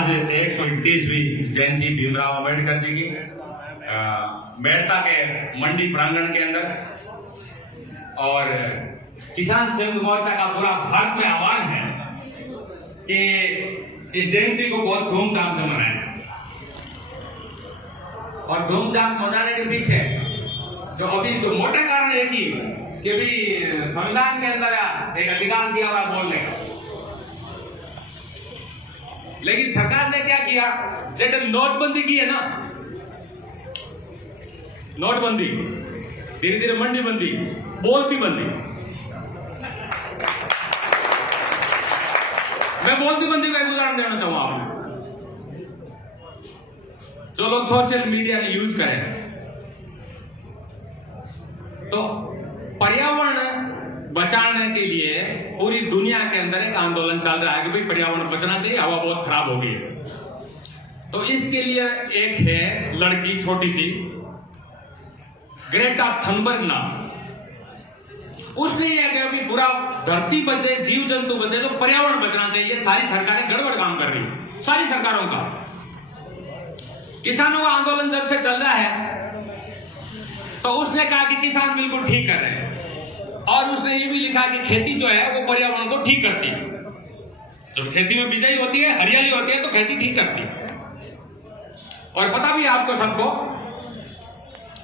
आज 129वीं जयंती भीमराव अम्बेडकर जी की मेड़ता के मंडी प्रांगण के अंदर और किसान संयुक्त मोर्चा का पूरा भारत में आह्वान है कि इस जयंती को बहुत धूमधाम से मनाया जाए। और धूमधाम मनाने के पीछे जो अभी तो मोटा कारण है कि भी संविधान के अंदर एक अधिकार दिया हुआ बोलने का, लेकिन सरकार ने क्या किया, जब नोटबंदी की है ना, नोटबंदी धीरे धीरे मंडी बंदी, बोलती बंदी। मैं बोलती बंदी का एक उदाहरण देना चाहूंगा आपको। जो लोग सोशल मीडिया ने यूज करें तो पर्यावरण बचाने के लिए पूरी दुनिया के अंदर एक आंदोलन चल रहा है कि भाई पर्यावरण बचना चाहिए, हवा बहुत खराब हो गई है। तो इसके लिए एक है लड़की छोटी सी ग्रेटा थनबर्ग नाम, उसने यह कहा कि पूरा धरती बचे, जीव जंतु बचे, तो पर्यावरण बचना चाहिए। सारी सरकारें गड़बड़ काम कर रही है, सारी सरकारों का। किसानों का आंदोलन जब से चल रहा है तो उसने कहा कि किसान बिल्कुल ठीक कर रहे हैं, और उसने ये भी लिखा कि खेती जो है वो पर्यावरण को ठीक करती है। जब खेती में बिजाई होती है, हरियाली होती है, तो खेती ठीक करती है। और पता भी आपको सबको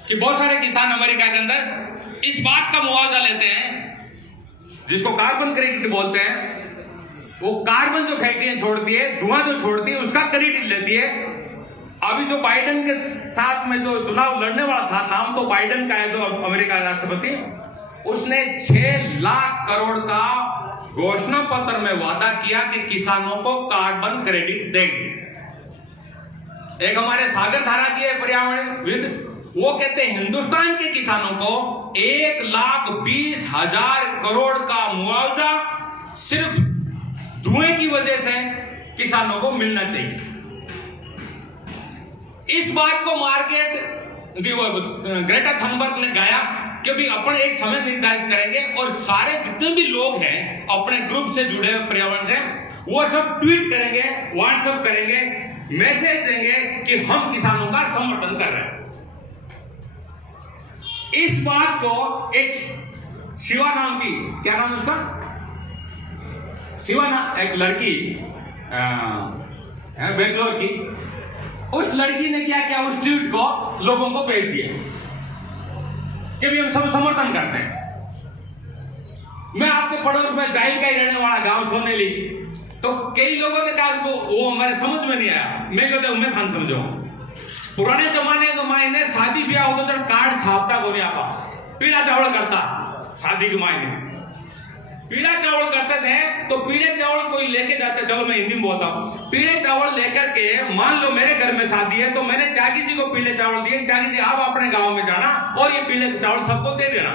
कि बहुत सारे किसान अमेरिका के अंदर इस बात का मुआवजा लेते हैं जिसको कार्बन क्रेडिट बोलते हैं। वो कार्बन जो फैक्ट्रियां छोड़ती है, धुआं जो छोड़ती है, उसका क्रेडिट लेती है। अभी जो बाइडेन के साथ में जो चुनाव लड़ने वाला था, नाम तो बाइडेन का है, जो अमेरिका राष्ट्रपति, उसने 6 लाख करोड़ का घोषणा पत्र में वादा किया कि किसानों को कार्बन क्रेडिट देंगे। एक हमारे सागर धारा जी है पर्यावरणविद, वो कहते हैं हिंदुस्तान के किसानों को 1,20,000 करोड़ का मुआवजा सिर्फ धुएं की वजह से किसानों को मिलना चाहिए। इस बात को मार्केट ग्रेटा थनबर्ग ने गाया कि भी अपन एक समय निर्धारित करेंगे और सारे जितने भी लोग हैं अपने ग्रुप से जुड़े हुए पर्यावरण से, वो सब ट्वीट करेंगे, व्हाट्सएप करेंगे, मैसेज देंगे कि हम किसानों का समर्थन कर रहे हैं। इस बात को एक शिवा नाम की, क्या नाम है उसका, शिवा नाम एक लड़की बेंगलोर की, उस लड़की ने क्या किया, उस ट्वीट को लोगों को भेज दिया कि भी हम सब समर्थन करते हैं। मैं आपके पड़ोस में जाहिल का ही रहने वाला गांव सोनेली, तो कई लोगों ने कहा वो हमारे समझ में नहीं आया। मैं कहते मैं खान समझो, पुराने जमाने तो मायने शादी ब्याह होता तो कार्ड छापता को नहीं आपा, पीला चावल करता शादी के मायने, पीला चावल करते थे। तो पीले चावल कोई लेके जाते, चलो मैं हिंदी में बोलता हूँ, पीले चावल लेकर के, मान लो मेरे घर में शादी है तो मैंने त्यागी जी को पीले चावल दिए, त्यागी जी आप अपने गांव में जाना और ये पीले चावल सबको दे देना।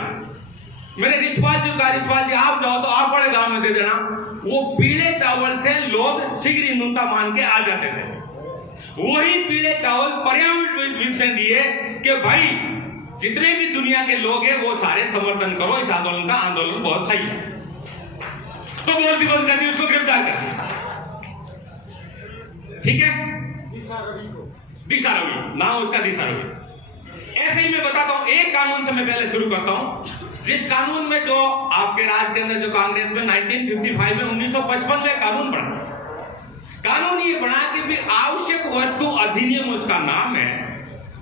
मैंने रिछपाल जी का, रिछपाल जी आप जाओ तो आप बड़े गांव में दे देना। वो पीले चावल से लोग शीघ्र नुनता मान के आ जाते थे। वही पीले चावल पर्यावरण ने दिए कि भाई जितने भी दुनिया के लोग हैं वो सारे समर्थन करो इस आंदोलन का, आंदोलन बहुत सही है। तो बोलती बंद कर दी, उसको गिरफ्तार कर दिया। ठीक है, दिशा रवि नाम उसका, दिशा रवि। ऐसे ही मैं बताता हूं, एक कानून से मैं पहले शुरू करता हूं, जिस कानून में जो आपके राज्य के अंदर जो कांग्रेस में 1955 में 1955 में कानून बना, कानून ये बना कि भी आवश्यक वस्तु अधिनियम उसका नाम है,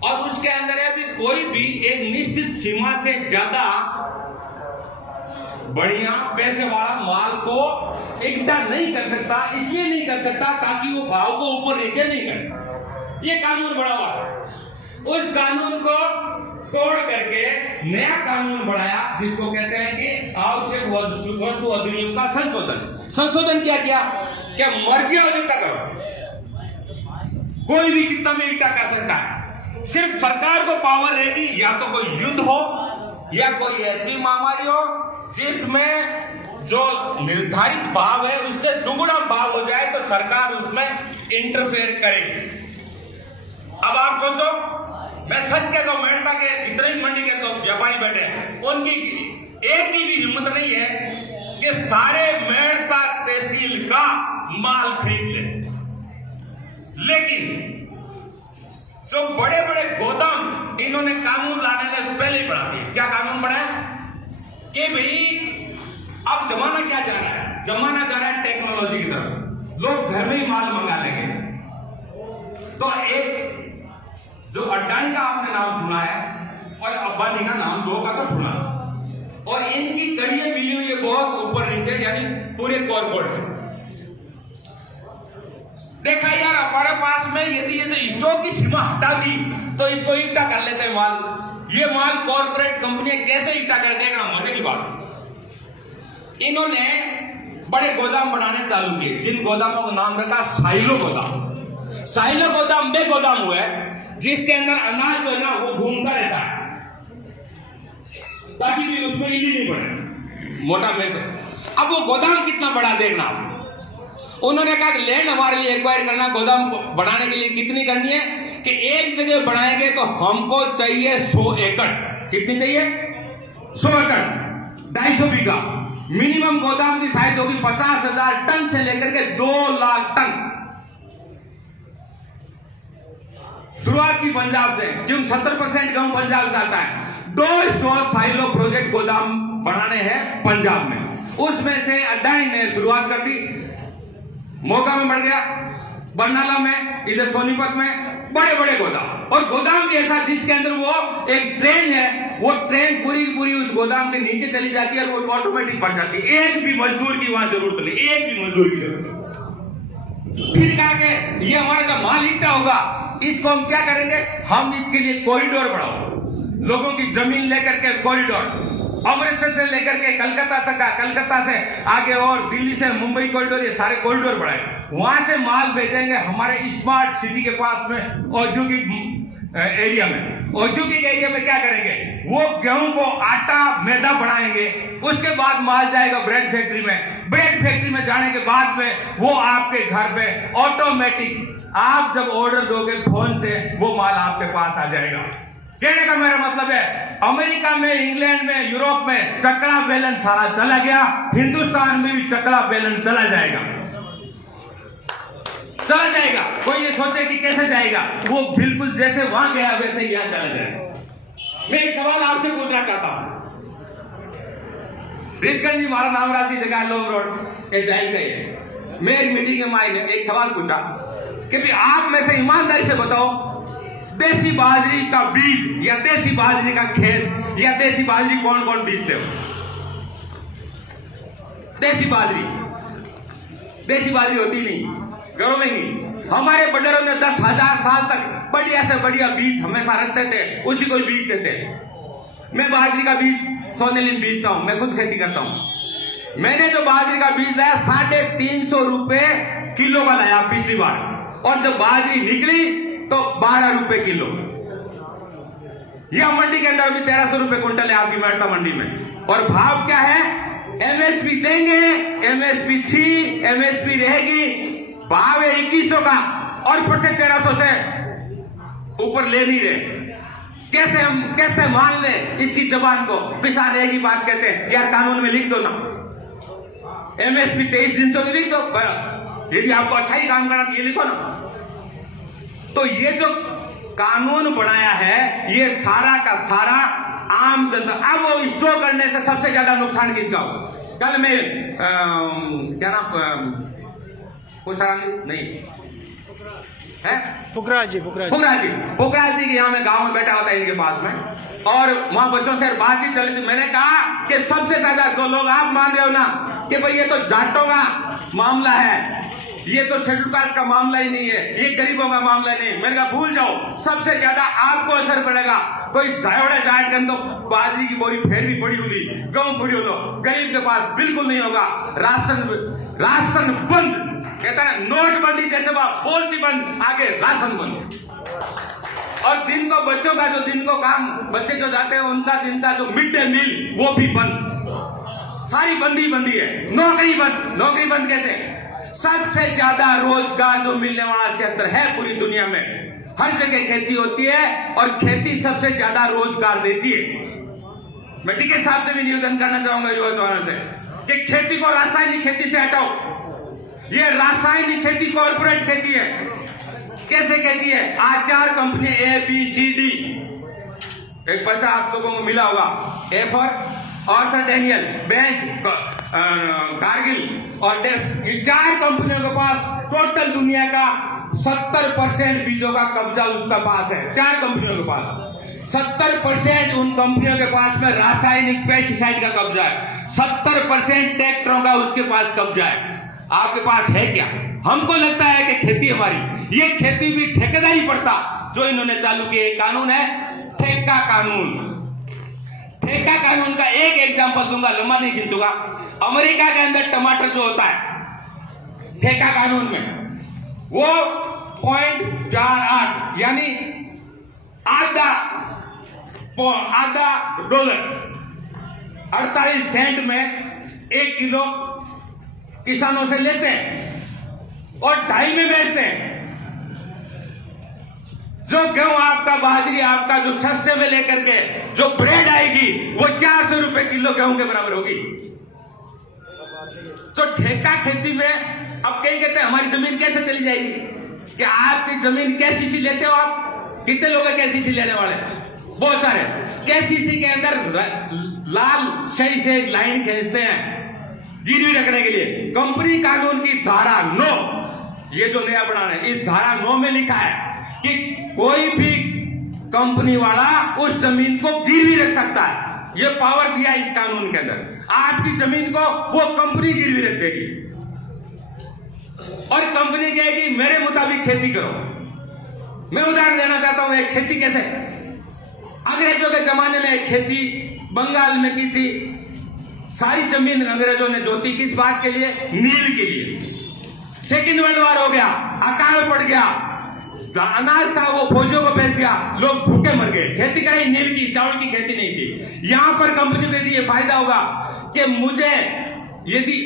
और उसके अंदर है भी कोई भी एक निश्चित सीमा से ज्यादा बढ़िया पैसे वाला माल को इकट्ठा नहीं कर सकता। इसलिए नहीं कर सकता ताकि वो भाव को ऊपर नीचे नहीं करे। ये कानून बना हुआ है। उस कानून को तोड़ करके नया कानून बनाया जिसको कहते हैं कि आवश्यक वस्तु अधिनियम का संशोधन। संशोधन क्या किया, क्या मर्जी हो जितना करो, कोई भी कितना भी इकट्ठा कर सकता है। सिर्फ सरकार को पावर रहेगी, या तो कोई युद्ध हो या कोई ऐसी महामारी हो जिसमें जो निर्धारित भाव है उससे दुगुना भाव हो जाए तो सरकार उसमें इंटरफेयर करेगी। अब आप सोचो, मैं सच कहता हूं, मेड़ता के जितने भी मंडी के तो व्यापारी बैठे हैं, उनकी एक की भी हिम्मत नहीं है कि सारे मेड़ता तहसील का माल खरीद ले। लेकिन जो बड़े बड़े गोदाम इन्होंने कानून लाने से पहले ही बढ़ा दिए। क्या कानून बनाया कि भाई अब जमाना क्या जा रहा है, जमाना जा रहा है टेक्नोलॉजी की तरफ, लोग घर में ही माल मंगा लेंगे। तो एक जो अडानी का आपने नाम सुना है और अंबानी का नाम, दो का तो सुना, और इनकी कड़ियां मिली हुई है बहुत ऊपर नीचे, यानी पूरे कॉर्पोरेट से। देखा यार हमारे पास में यदि ये स्टॉक की सीमा हटा दी तो इसको इकट्ठा कर लेते हैं माल। ये माल कॉर्पोरेट कंपनियां कैसे इकट्ठा कर देगा, मजे की बात। इन्होंने बड़े गोदाम बनाने चालू किए, जिन गोदामों का नाम रखा साइलो गोदाम। साइलो गोदाम वे गोदाम हुए जिसके अंदर अनाज जो है ना वो घूमता रहता है ताकि भी उसमें इली नहीं पड़े, मोटा में से। अब वो गोदाम कितना बड़ा देखना, उन्होंने कहा कि लैंड हमारे लिए एक्वायर करना, गोदाम बढ़ाने के लिए कितनी करनी है कि एक जगह बनाएंगे तो हमको चाहिए 100 एकड़। कितनी चाहिए? 100 एकड़, 250 बीघा। मिनिमम गोदाम की साइज होगी 50,000 टन से लेकर के 2 लाख टन। शुरुआत की पंजाब से, क्योंकि 70% गेहूं पंजाब से आता है। 200 साइलो प्रोजेक्ट गोदाम बनाने हैं पंजाब में। उसमें से अडानी ने शुरुआत कर दी, मोगा में बढ़ गया, बरनाला में, इधर सोनीपत में बड़े बड़े गोदाम। और गोदाम भी ऐसा जिसके अंदर वो एक ट्रेन है, वो ट्रेन पूरी की पूरी उस गोदाम के नीचे चली जाती है और वो ऑटोमेटिक बढ़ जाती है। एक भी मजदूर की वहां जरूरत नहीं, एक भी मजदूर की जरूरत। फिर कहा कि ये हमारा जो माल इकट्ठा होगा इसको हम क्या करेंगे, हम इसके लिए कॉरिडोर बढ़ाओ, लोगों की जमीन लेकर के कॉरिडोर, अमृतसर से लेकर के कलकत्ता तक का, कलकत्ता से आगे और दिल्ली से मुंबई कॉरिडोर, ये सारे कॉरिडोर बढ़ाए। वहां से माल भेजेंगे हमारे स्मार्ट सिटी के पास में, औद्योगिक एरिया में। औद्योगिक एरिया में क्या करेंगे, वो गेहूं को आटा मैदा बनाएंगे, उसके बाद माल जाएगा ब्रेड फैक्ट्री में। ब्रेड फैक्ट्री में जाने के बाद में वो आपके घर पे ऑटोमेटिक, आप जब ऑर्डर दोगे फोन से, वो माल आपके पास आ जाएगा। कहने का मेरा मतलब है, अमेरिका में, इंग्लैंड में, यूरोप में चकला बैलेंस सारा चला गया, हिंदुस्तान में भी चकला बैलेंस चला जाएगा, चला जाएगा। कोई ये सोचे कि कैसे जाएगा, वो बिल्कुल जैसे वहां गया वैसे ही यहां चला जाएगा। मैं एक सवाल आपसे पूछना चाहता हूं, रिजगंज जी हमारा नाम राशि जगह लोम रोड एक जाहिर गए, मैं एक मीटिंग में आए, एक सवाल पूछा कि भाई आप में से ईमानदारी से बताओ, देसी बाजरी का बीज या देसी बाजरी का खेत या देसी बाजरी कौन कौन बीजते हो? देसी बाजरी होती नहीं, घरों में नहीं। हमारे बड़ों ने 10,000 साल तक बढ़िया से बढ़िया बीज हमेशा रखते थे, उसी को बीजते थे। मैं बाजरी का बीज सोनेलिन बीजता हूं, मैं खुद खेती करता हूं। मैंने जो बाजरी का बीज लाया 350 रुपए किलो का लाया पिछली बार, और जब बाजरी निकली तो 12 रुपए किलो। यह मंडी के अंदर भी 1300 रुपए क्विंटल है आपकी मेड़ता मंडी में। और भाव क्या है, एमएसपी देंगे, एमएसपी थी, एमएसपी रहेगी, भाव है 2100 का, और पट्टे 1300 से ऊपर ले नहीं रहे। कैसे मान ले इसकी जबान को? किसान एक ही बात कहते हैं, यार कानून में लिख दो ना, एमएसपी 2300 की लिख दो, यदि आपको अच्छा ही काम करना तो ये लिखो ना। तो ये जो कानून बनाया है, ये सारा का सारा आम जनता। अब वो स्टोर करने से सबसे ज्यादा नुकसान किसका हो? कल मैं क्या नाम, नहीं है, पुखराज जी के यहाँ में गांव में बैठा होता है इनके पास में, और वहां बच्चों से बातचीत चली थी। मैंने कहा कि सबसे ज्यादा जो लोग आप मान रहे हो ना कि भाई ये तो जाटों का मामला है, ये तो शेड्यूल कास्ट का मामला ही नहीं है, ये गरीबों का मामला नहीं। मैंने कहा भूल जाओ, सबसे ज्यादा आपको असर पड़ेगा। कोई धायोड़े जाट गन तो बाजरी की बोरी फेर भी पड़ी हुई, गेहूं पड़ी हो, गरीब के पास बिल्कुल नहीं होगा। राशन बंद, कहता है नोटबंदी जैसे बात बोलती बंद, आगे राशन बंद। और दिन को बच्चों का जो दिन को काम, बच्चे जो जाते हैं उनका दिन का जो मिड डे मील वो भी बंद, सारी बंदी है। नौकरी बंद कैसे? सबसे ज्यादा रोजगार जो मिलने वाला क्षेत्र है पूरी दुनिया में, हर जगह खेती होती है और खेती सबसे ज्यादा रोजगार देती है। मैं डीके साहब से भी निवेदन करना चाहूंगा युवा से कि खेती को रासायनिक खेती से हटाओ। ये रासायनिक खेती कॉर्पोरेट खेती है। कैसे कहती है? आज 4 कंपनी ABCD, एक पर्चा आप लोगों को मिला होगा, A for Arthur Daniel, bench, Kargil और डेस्क। ये 4 कंपनियों के पास टोटल दुनिया का 70% बीजों का कब्जा उसका पास है। 4 कंपनियों के पास 70% उन कंपनियों के पास में रासायनिक पेस्टिसाइड का कब्जा है। 70% ट्रैक्टरों का उसके पास कब्जा है। आपके पास है क्या? हमको लगता है कि खेती हमारी, ये खेती भी ठेकेदारी पड़ता। जो इन्होंने चालू किया कानून है ठेका कानून। ठेका कानून का एक एग्जांपल दूंगा, लंबा नहीं खींचूंगा। अमेरिका के अंदर टमाटर जो होता है ठेका कानून में, वो 0.48 यानी आधा $1 48 सेंट में 1 किलो किसानों से लेते हैं और 2.5 में बेचते हैं। जो गेहूं आपका, बाजरी आपका जो सस्ते में लेकर के जो ब्रेड आएगी वो 400 रुपए किलो गेहूं के बराबर होगी। तो ठेका खेती में अब कई कहते हैं हमारी जमीन कैसे चली जाएगी? कि आपकी जमीन केसीसी लेते हो आप? कितने लोग हैं केसीसी लेने वाले? बहुत सारे। केसीसी के अंदर लाल सही से लाइन खींचते हैं गिरवी रखने के लिए। कंपनी कानून की धारा 9, ये जो नया बनाना है, इस धारा 9 में लिखा है कि कोई भी कंपनी वाला उस जमीन को गिरवी रख सकता है। ये पावर दिया इस कानून के अंदर। आपकी जमीन को वो कंपनी गिरवी रख देगी और कंपनी कहेगी मेरे मुताबिक खेती करो। मैं उदाहरण देना चाहता हूं, एक खेती कैसे, अंग्रेजों के जमाने में खेती बंगाल में की थी। सारी जमीन अंग्रेजों ने जोती, किस बात के लिए? नील के लिए। सेकेंड वर्ल्ड वॉर हो गया, अकाल पड़ गया, अनाज था वो फौजियों को बेच दिया, लोग भूखे मर गए। खेती कराई नील की, चावल की खेती नहीं थी। यहां पर कंपनी को यदि ये फायदा होगा कि मुझे यदि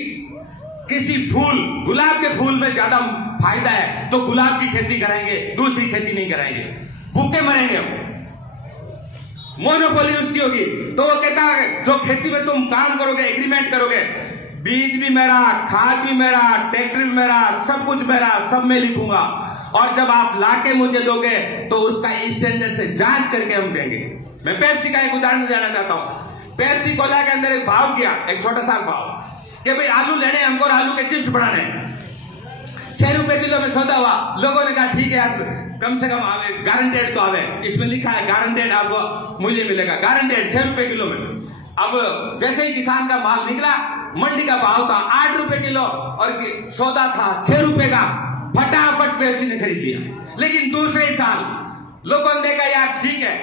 किसी फूल, गुलाब के फूल में ज्यादा फायदा है तो गुलाब की खेती कराएंगे, दूसरी खेती नहीं कराएंगे, भूखे मरेंगे हम। मोनोपोली उसकी होगी। तो वो कहता है जो खेती में तुम काम करोगे, एग्रीमेंट करोगे, बीज भी मेरा, खाद भी मेरा, ट्रैक्टर भी मेरा, सब कुछ मेरा, सब मैं लिखूंगा और जब आप लाके मुझे दोगे तो उसका स्टैंडर्ड से जांच करके हम देंगे। मैं पेप्सी का एक उदाहरण देना चाहता हूं। पेप्सी कोला के अंदर एक भाव किया, एक छोटा सा भाव कि भाई आलू लेने हमको और आलू के चिप्स बनाने, 6 रुपए किलो में सौदा हुआ। लोगों ने कहा ठीक है यार, कम से कम आवे, गारंटेड तो आवे, इसमें लिखा है गारंटेड आपको मूल्य मिलेगा, गारंटेड 6 रुपए किलो में। अब जैसे ही किसान का माल निकला, मंडी का भाव था 8 रुपए किलो और सौदा था 6 रुपए का, फटाफट पेप्सी ने खरीद लिया। लेकिन दूसरे साल लोगों ने देखा यार ठीक है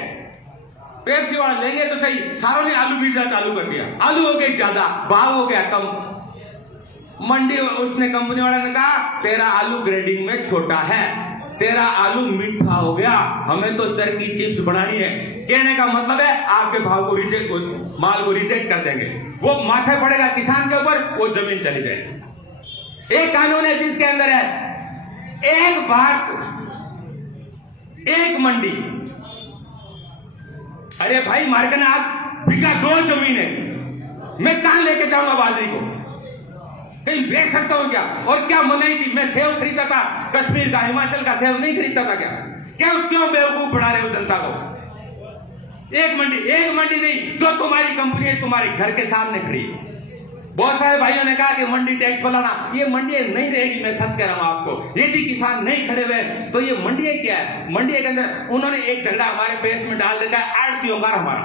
पेप्सी वाला लेंगे तो सही, सारों ने आलू बीजना चालू कर दिया। आलू हो गए ज्यादा, भाव हो गया कम। मंडी उसने कंपनी वाले ने कहा तेरा आलू ग्रेडिंग में छोटा है, तेरा आलू मीठा हो गया, हमें तो चरकी चिप्स बनानी है। कहने का मतलब है आपके भाव को रिजेक्ट, माल को रिजेक्ट कर देंगे। वो माथे पड़ेगा किसान के ऊपर, वो जमीन चली जाएगी। एक कानून है जिसके अंदर है एक भारत एक मंडी। अरे भाई मार्केट आप बिका 2 जमीन है, मैं कहां लेके जाऊंगा बाजरी को? कहीं बेच सकता हूं क्या? और क्या मनाई थी, मैं सेव खरीदता था कश्मीर का, हिमाचल का सेव नहीं खरीदता था क्या? क्यों बेवकूफ बना रहे हो जनता को? एक मंडी नहीं, जो तुम्हारी कंपनी है तुम्हारे घर के सामने खड़ी। बहुत सारे भाइयों ने कहा कि मंडी टैक्स फलाना, ये मंडी नहीं रहेगी। मैं सच कह रहा हूं आपको, यदि किसान नहीं खड़े हुए तो ये मंडी क्या है? मंडी के अंदर उन्होंने एक झंडा हमारे पेश में डाल रखा है, आड़तियों का हमारा।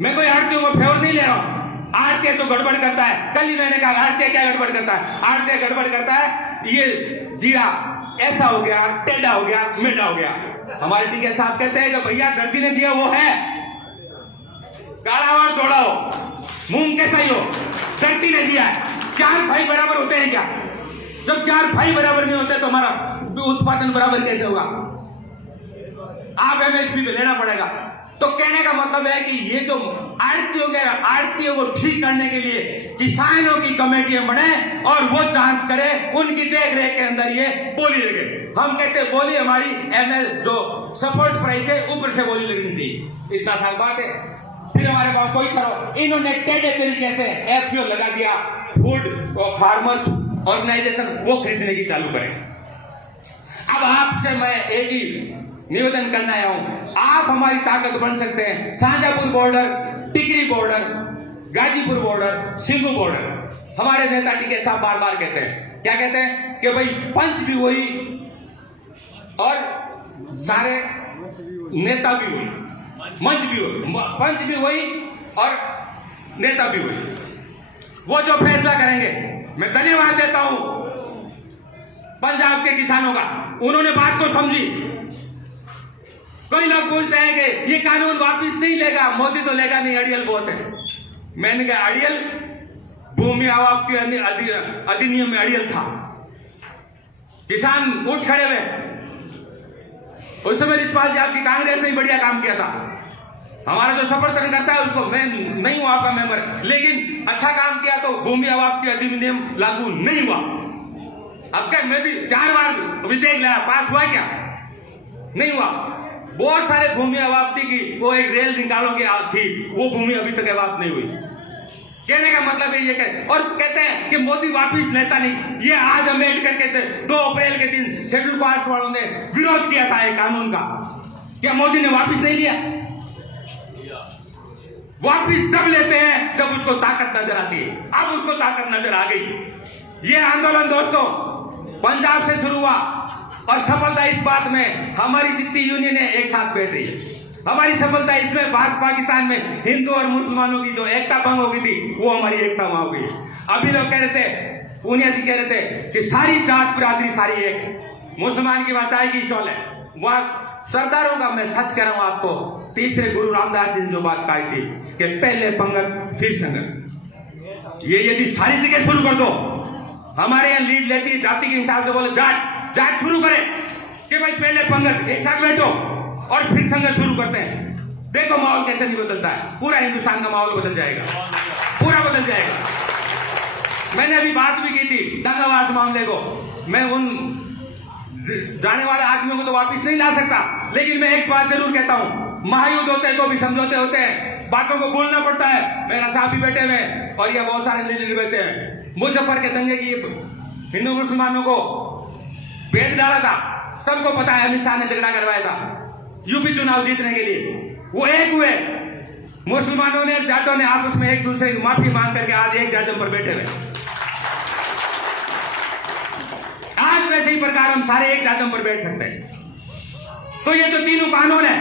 मैं कोई आड़तियों को फेवर नहीं ले रहा हूं, आड़तिया तो गड़बड़ करता है। कल ही मैंने कहा आड़तिया क्या गड़बड़ करता है? आड़तिया गड़बड़ करता है, ये जीरा ऐसा हो गया, टेढ़ा हो गया, मेढ़ा हो गया। हमारे टीके साहब कहते हैं कि भैया धरती ने दिया वो है, काला और थोड़ा हो, मूंग कैसा ही हो, धरती ने दिया है। 4 भाई बराबर होते हैं क्या? जब 4 भाई बराबर नहीं होते तो हमारा उत्पादन बराबर कैसे होगा? आप एमएसपी पे लेना पड़ेगा। तो कहने का मतलब है कि ये जो आड़तियों को ठीक करने के लिए किसानों की कमेटियां बने और वो जांच करे, उनकी देख रेख के अंदर ये बोली लगे। हम कहते हैं बोली हमारी एमएल जो सपोर्ट प्राइस है ऊपर से बोली लगनी चाहिए। इतना साल बात है, फिर हमारे पास कोई करो। इन्होंने टेढ़े तरीके से एफपीओ लगा दिया, फूड और फार्मर्स ऑर्गेनाइजेशन वो खरीदने की चालू करें। अब आपसे मैं एक ही निवेदन करना आया हूं, आप हमारी ताकत बन सकते हैं। Shahjahanpur border, Tikri border, Ghazipur border, Singhu border, हमारे नेता टीके साहब बार बार कहते हैं, क्या कहते हैं कि भाई पंच भी वही और सारे नेता भी वही, मंच भी वही, पंच भी वही और नेता भी वही। वो जो फैसला करेंगे, मैं धन्यवाद देता हूं पंजाब के किसानों का, उन्होंने बात को समझी। कई लोग पूछते हैं कि ये कानून वापस नहीं लेगा, मोदी तो लेगा नहीं, अड़ियल बहुत है। मैंने कहा अड़ियल भूमि आवाप्ति अधिनियम में अड़ियल था, किसान उठ खड़े हुए। उस समय रिचपाल जी आपकी कांग्रेस ने बढ़िया काम किया था, हमारा जो समर्थन करता है उसको, मैं नहीं हूं आपका मेंबर, लेकिन अच्छा काम किया तो भूमि आवाप्ति अधिनियम लागू नहीं हुआ। अब क्या मैं भी 4 बार विधेयक लाया, पास हुआ क्या? नहीं हुआ। बहुत सारे भूमि अवाप्ति की वो एक रेल निकालों की थी, वो भूमि अभी तक अवाप्त नहीं हुई। कहने का मतलब है ये और कहते हैं कि मोदी वापिस लेता नहीं। ये आज अम्बेडकर के 2 अप्रैल के दिन शेड्यूल कास्ट वालों ने विरोध किया था एक कानून का, क्या मोदी ने वापिस नहीं लिया? वापिस तब लेते हैं जब उसको ताकत नजर आती है। अब उसको ताकत नजर आ गई। ये आंदोलन दोस्तों पंजाब से शुरू हुआ और सफलता इस बात में हमारी जितनी यूनियन है एक साथ बैठ रही है। हमारी सफलता इसमें भारत पाकिस्तान में हिंदू और मुसलमानों की जो एकता भंग हो गई थी, वो हमारी एकता वहां हो गई। अभी लोग कह रहे थे, पूनिया जी कह रहे थे कि सारी जात बिरादरी सारी एक है, मुसलमान की वहां चाय की स्टॉल है, वहां सरदारों का। मैं सच कह रहा हूं आपको, तीसरे गुरु रामदास जी ने जो बात कही थी कि पहले पंगत फिर संगत, ये यदि सारी जगह शुरू कर दो, हमारे यहाँ लीड लेती है जाति के हिसाब से, बोले जाट जाट शुरू करें कि भाई पहले पंगत एक साथ बैठो और फिर संगत शुरू करते हैं। देखो माहौल कैसे नहीं बदलता है, पूरा हिंदुस्तान का माहौल बदल जाएगा, पूरा बदल जाएगा। मैंने अभी बात भी की थी दंगावास मामले को, मैं उन जाने वाले आदमियों को तो वापस नहीं ला सकता, लेकिन मैं एक बात जरूर कहता हूं, महायुद्ध होते हैं तो भी समझौते होते हैं, बातों को बोलना पड़ता है। मेरा साहब भी बैठे हुए और ये बहुत सारे लीडर बैठे हैं। मुजफ्फर के दंगे की हिंदू मुसलमानों को भेद डाला था, सबको पता है, अमित शाह ने झगड़ा करवाया था यूपी चुनाव जीतने के लिए, वो एक हुए, मुसलमानों ने जाटों ने आपस में एक दूसरे की माफी मांग करके आज एक जाजम पर बैठे हुए। आज वैसे ही प्रकार हम सारे एक जाजम पर बैठ सकते हैं। तो ये जो तीनों कानून है,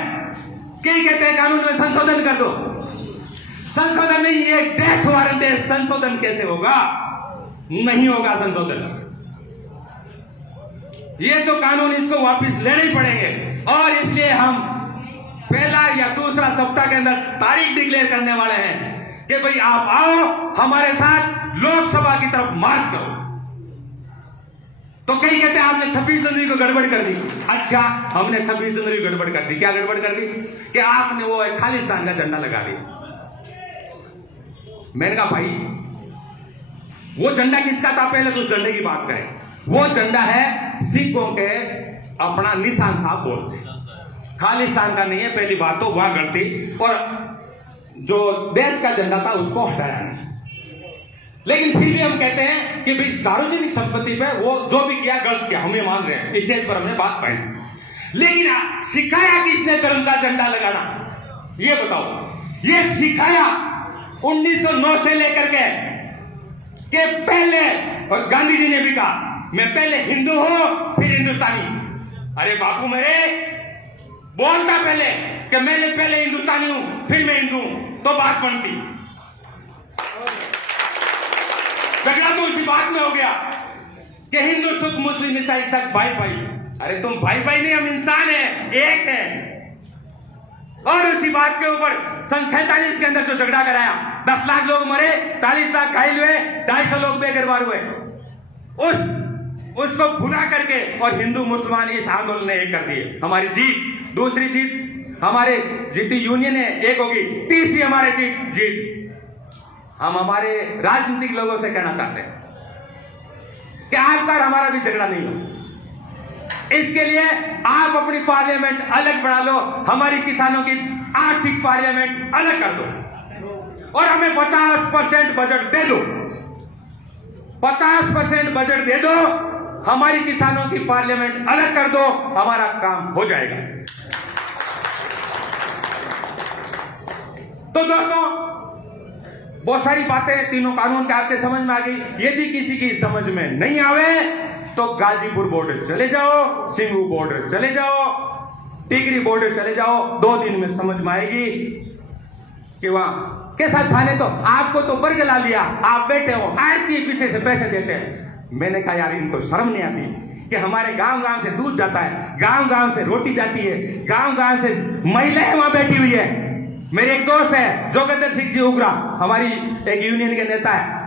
कई कहते हैं कानून में संशोधन कर दो, संशोधन नहीं, ये डेथ वारंट है। संशोधन कैसे होगा? नहीं होगा संशोधन। ये तो कानून इसको वापस लेने ही पड़ेंगे और इसलिए हम पहला या दूसरा सप्ताह के अंदर तारीख डिक्लेयर करने वाले हैं कि भाई आप आओ हमारे साथ लोकसभा की तरफ मार्च करो। तो कई कहते हैं आपने 26 जनवरी को गड़बड़ कर दी। अच्छा, हमने 26 जनवरी को गड़बड़ कर दी। क्या गड़बड़ कर दी? कि आपने वो खालिस्तान का झंडा लगा दिया। मैंने कहा भाई वो झंडा किसका था, पहले तो उस झंडे की बात करें। वो झंडा है सिखों के, अपना निशान साहब बोलते हैं, खालिस्तान का नहीं है। पहली बात तो वहां गलती, और जो देश का झंडा था उसको हटाया नहीं। लेकिन फिर भी हम कहते हैं कि भाई सार्वजनिक संपत्ति पे वो जो भी किया गलत किया, हम ये मान रहे हैं, स्टेज पर हमने बात पाई। लेकिन सिखाया किसने धर्म का झंडा लगाना, ये बताओ। ये सिखाया 1909 से लेकर के पहले, और गांधी जी ने भी कहा मैं पहले हिंदू हूं फिर हिंदुस्तानी। अरे बापू मेरे, बोलता पहले कि मैं पहले हिंदुस्तानी हूं फिर मैं हिंदू हूं, तो बात बनती। झगड़ा तो उसी बात में हो गया कि हिंदू सुख, मुस्लिम ईसाई सब भाई भाई। अरे तुम भाई भाई नहीं, हम इंसान हैं, एक है। और उसी बात के ऊपर सन 47 के अंदर जो झगड़ा कराया, 10 लाख लोग मरे, 40 लाख घायल हुए, 250 लोग बेघरबार हुए, उसको भुला करके और हिंदू मुसलमान इस आंदोलन ने एक कर दिए। हमारी जीत, दूसरी जीत हमारे जितनी यूनियन है एक होगी, तीसरी हमारे जीत। हम हमारे राजनीतिक लोगों से कहना चाहते हैं कि आज तक हमारा भी झगड़ा नहीं हो। इसके लिए आप अपनी पार्लियामेंट अलग बढ़ा लो, हमारी किसानों की आर्थिक पार्लियामेंट अलग कर दो और हमें 50% बजट दे दो। 50% बजट दे दो हमारी किसानों की पार्लियामेंट अलग कर दो, हमारा काम हो जाएगा। तो दोस्तों, बहुत सारी बातें तीनों कानून के आपके समझ में आ गई। यदि किसी की समझ में नहीं आवे तो गाजीपुर बॉर्डर चले जाओ, सिंगू बॉर्डर चले जाओ, टिकरी बॉर्डर चले जाओ, 2 दिन में समझ में आएगी कि वहां कैसा थाने। तो आपको तो वर्ग ला लिया, आप बैठे हो, आरती पीछे से पैसे देते हैं। मैंने कहा यार इनको शर्म नहीं आती कि हमारे गांव-गांव से दूध जाता है, गांव-गांव से रोटी जाती है, गांव-गांव से महिलाएं वहां बैठी हुई है। मेरे एक दोस्त है जोगेंद्र सिंह जी उग्रा, हमारी एक यूनियन के नेता है,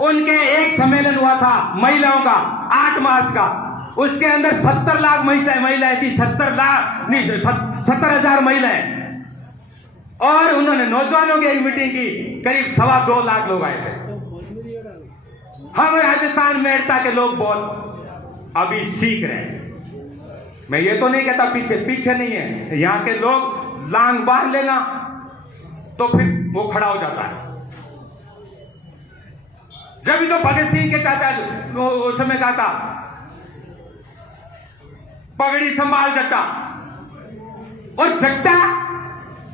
उनके एक सम्मेलन हुआ था महिलाओं का 8 मार्च का, उसके अंदर 70 लाख महिलाएं थी, 70,000 महिलाएं, और उन्होंने नौजवानों की एक मीटिंग की, करीब 2.25 लाख लोग आए थे। हम राजस्थान में एकता के लोग बहुत अभी सीख रहे हैं। मैं ये तो नहीं कहता पीछे नहीं है, यहां के लोग लांग बांध लेना तो फिर वो खड़ा हो जाता है। जब तो भगत सिंह के चाचा उस समय कहा था पगड़ी संभाल जट्टा, और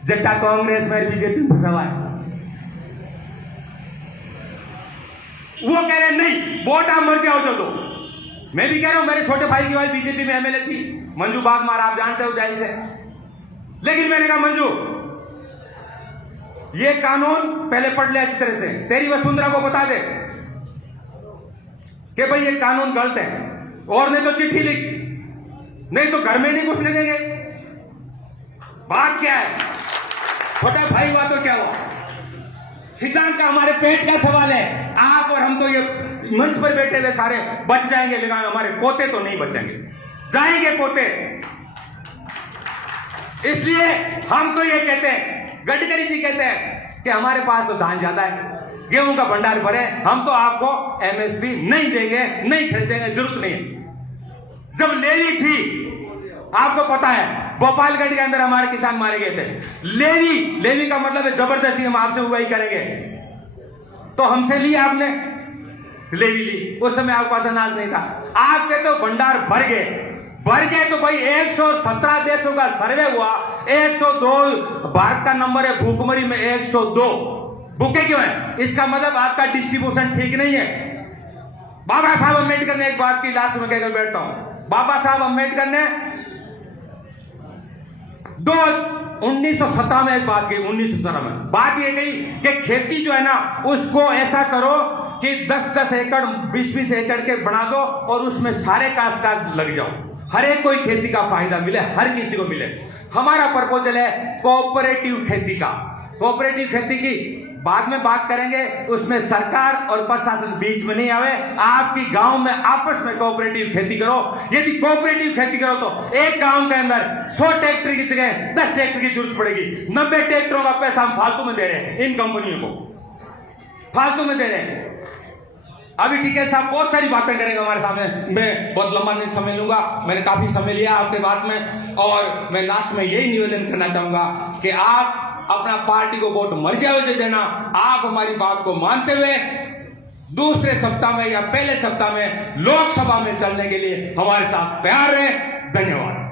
जट्टा कांग्रेस में बीजेपी में फंसा है। वो कह रहे नहीं वोट आप मर जाओ तो। मैं भी कह रहा हूं, मेरे छोटे भाई की वाली बीजेपी में एमएलए थी, मंजू बागमार, आप जानते हो जाहिर से। लेकिन मैंने कहा मंजू ये कानून पहले पढ़ ले अच्छी तरह से, तेरी वसुंधरा को बता दे कि भाई ये कानून गलत है, और नहीं तो चिट्ठी लिख, नहीं तो घर में नहीं घुसने देंगे। बात क्या है, छोटा भाई हुआ तो क्या हुआ, सिद्धांत का हमारे पेट का सवाल है। आप और हम तो ये मंच पर बैठे हुए सारे बच जाएंगे, लेकिन हमारे पोते तो नहीं बचेंगे, जाएंगे पोते। इसलिए हम तो ये कहते हैं, गडकरी जी कहते हैं कि हमारे पास तो धान ज्यादा है, गेहूं का भंडार भरे, हम तो आपको एमएसपी नहीं देंगे, नहीं खरीदेंगे, जरूरत नहीं है। जब लेवी थी, आपको पता है भोपालगढ़ के अंदर हमारे किसान मारे गए थे। लेवी का मतलब है जबरदस्ती हम आपसे उगाई करेंगे, तो हमसे लिया आपने, लेवी ली। उस समय आपके पास अनाज नहीं था, आपके तो भंडार भर गए तो भाई 117 देशों का सर्वे हुआ, 102 भारत का नंबर है, भूखमरी में 102। भूखे क्यों है? इसका मतलब आपका डिस्ट्रीब्यूशन ठीक नहीं है। बाबा साहब अम्बेडकर ने एक बात की, लास्ट में कहकर बैठता हूं, बाबा साहब अम्बेडकर ने 1917 में एक बात कही, 1917 में बात ये कही कि खेती जो है ना उसको ऐसा करो कि 10-10 एकड़ 20-20 एकड़ के बना दो, और उसमें सारे काश्तकार लग जाओ, हर एक कोई खेती का फायदा मिले, हर किसी को मिले। हमारा प्रपोजल है कोऑपरेटिव खेती का। कोऑपरेटिव खेती की बाद में बात करेंगे, उसमें सरकार और प्रशासन बीच में नहीं आवे। आपकी गांव में आपस में कोऑपरेटिव खेती करो। यदि कोऑपरेटिव खेती करो तो एक गांव के अंदर 100 ट्रैक्टर की जगह 10 ट्रैक्टर की जरूरत पड़ेगी। 90 ट्रैक्टरों का पैसा हम फालतू में दे रहे हैं, इन कंपनियों को फालतू में दे रहे हैं। अभी टीके साहब बहुत सारी बातें करेंगे हमारे सामने, मैं बहुत लंबा नहीं समय लूंगा, मैंने काफी समय लिया आपके बात में। और मैं लास्ट में यही निवेदन करना चाहूंगा कि आप अपना पार्टी को वोट मर जाओ जो देना, आप हमारी बात को मानते हुए दूसरे सप्ताह में या पहले सप्ताह में लोकसभा में चलने के लिए हमारे साथ तैयार रहे। धन्यवाद।